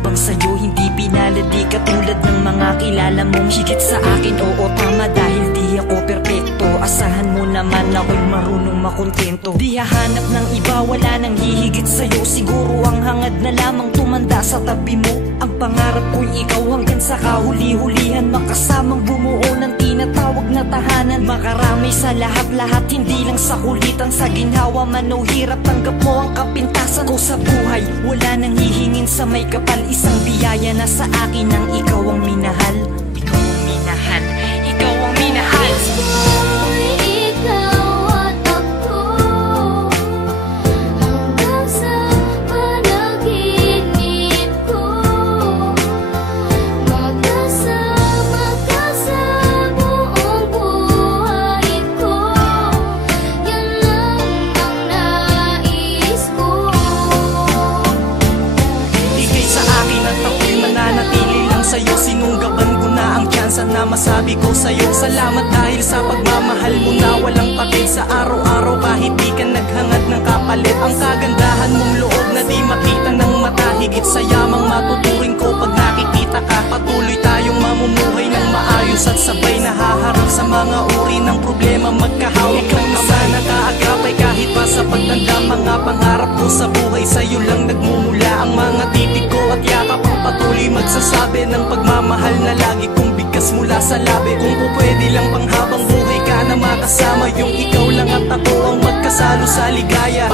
bang sa'yo hindi pinalad? Di katulad ng mga kilala mong higit sa akin. Oo tama, dahil di ako perpekto. Asahan mo naman ako'y marunong makontento. Di hahanap ng iba, wala nang hihigit sa'yo. Siguro ang hangad na lamang tumanda sa tabi mo. Ang pangarap ko'y ikaw hanggang sa kahuli-hulihan, makasamang bumuo ng tinatawag na tahanan. Makarami sa lahat-lahat, hindi lang sa kulitan. Sa ginhawa man o hirap, tanggap mo ang kapintasan ko sa buhay. Wala nang hihingin sa may kapal, isang biyaya na sa akin ang ikaw ang minahal. Ikaw ang minahal, ikaw ang minahal. Sa'yo, sinunggaban ko na ang tsansa na masabi ko sa'yo. Salamat dahil sa pagmamahal mo na walang pakit. Sa araw-araw kahit di ka naghangad ng kapalit. Ang kagandahan mong loob na di makita ng mata. Higit sa yamang matuturing ko pag nakikita ka. Patuloy tayong mamumuhay ng maayos at sabay nahaharap sa mga uri ng problema. Magkahawak ng ama na kaagapay kahit pa sa pagtanda. Mga pangarap ko sa buhay sa'yo lang nagmumula. Ang mga titig ko at yakap ang patuloy magsasabi ng pagmamahal na lagi kong bigkas mula sa labi. Kung po pwede lang pang habang buhay ka na makasama, yung ikaw lang at ako ang magkasalo sa ligaya.